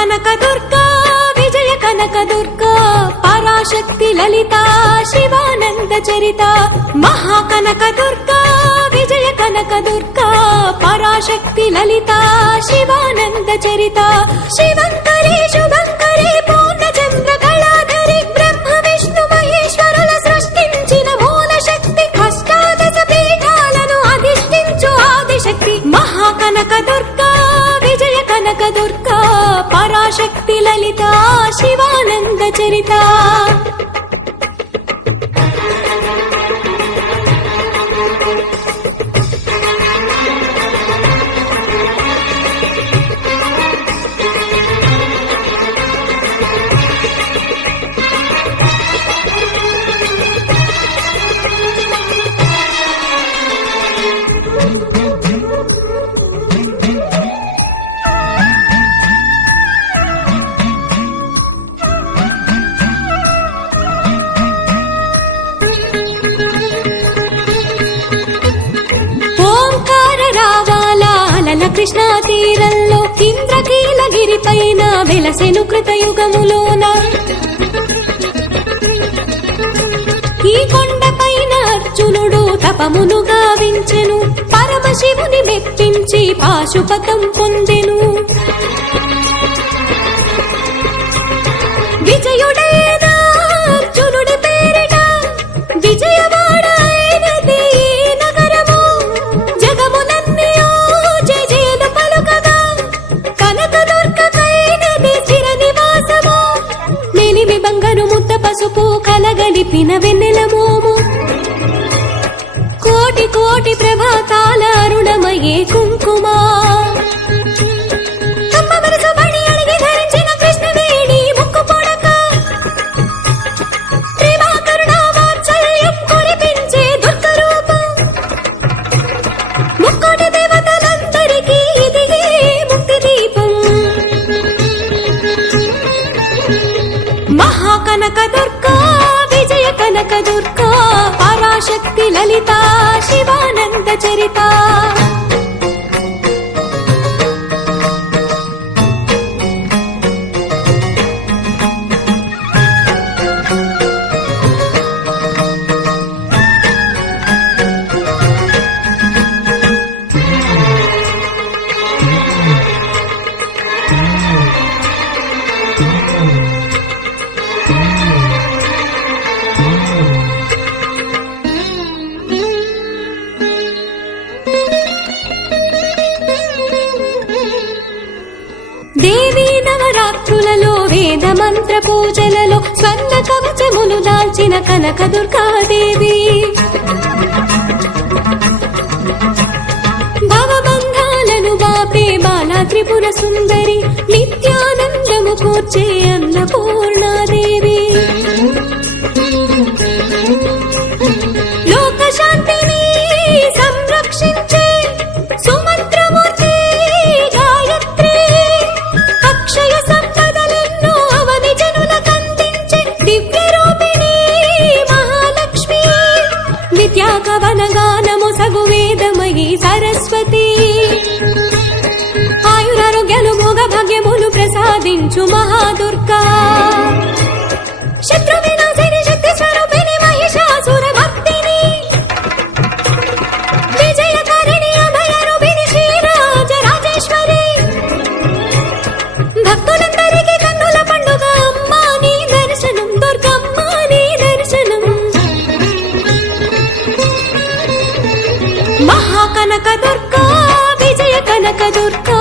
కనక దుర్గా విజయ కనక దుర్గా పరాశక్తి లలిత శివానంద చరిత మహాకనక దుర్గా విజయ కనక దుర్గా పరాశక్తి లలిత శివానంద చరిత శివంకరి శుభంకరి పూర్ణచంద్ర కళాధరి బ్రహ్మ విష్ణు మహేశ్వరుల సృష్టించిన మూల శక్తి అష్టాదశ పీఠాలను అధిష్ఠించు ఆదిశక్తి మహాకనక దుర్గా విజయ కనక దుర్గా పరాశక్తి లలిత శివానంద చరిత కృష్ణా తీరంలో ఇంద్రకీలగిరి పైన వెలసెను కృతయుగములోన ఈ కొండ పైన అర్జునుడు తపమును గావించెను పరమశివుని మెప్పించి పాశుపతం పొందెను విజయుడైన అర్జునుడి పేరిట విజయవాడ అయినది నగరము జగములన్నీ పసుపు కలగలిపిన వెన్నెల మోము కోటి కోటి ప్రభాతాల అరుణమయే కుంకుమా అమ్మ మనసు బడి అడిగి ధరించిన కృష్ణవేణి ముక్కు పొడక ప్రేమ కరుణ వాత్సల్యం కురిపించే దుర్గ రూపం ముక్కోటి దేవతలందరికీ ఇది ముక్తి దీపం మహాకనక దుర్గా విజయ కనక దుర్గా పరాశక్తి లలిత శివానంద చరిత దేవీ నవరాత్రులలో వేద మంత్ర పూజలలో స్వర్ణ కవచములు దాల్చిన కనక దుర్గాదేవి భవబంధాలను బాపే బాలా త్రిపుర సుందరి నిత్యానందము కూర్చే అన్నపూర్ణాదేవి లోక శాంతిని సంరక్షించే సుమంత్రమూర్తి గాయత్రి అక్షయ సంపదలెన్నో అవని జనులకందించే దివ్య రూపిణి మహాలక్ష్మి విద్యా కవన గానము సగు వేదమయీ సరస్వతి ఆయురారోగ్యాలు భోగ భాగ్యములు ప్రసాదించు మహాదుర్గా శత్రు వినాశిని శక్తి స్వరూపిణి మహిషాసుర భక్తిని విజయకారిణి అభయ రూపిణి శ్రీరాజ రాజేశ్వరి భక్తులందరికీ కన్నుల పండుగ అమ్మా నీ దర్శనం దుర్గమ్మ నీ దర్శనం మహాకనక దుర్గా విజయ కనక దుర్గా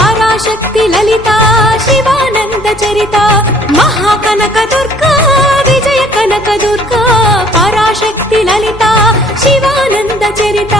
పరాశక్తి లలిత శివానంద చరిత మహాకనక దుర్గా విజయ కనక దుర్గా పరాశక్తి లలిత శివానంద చరిత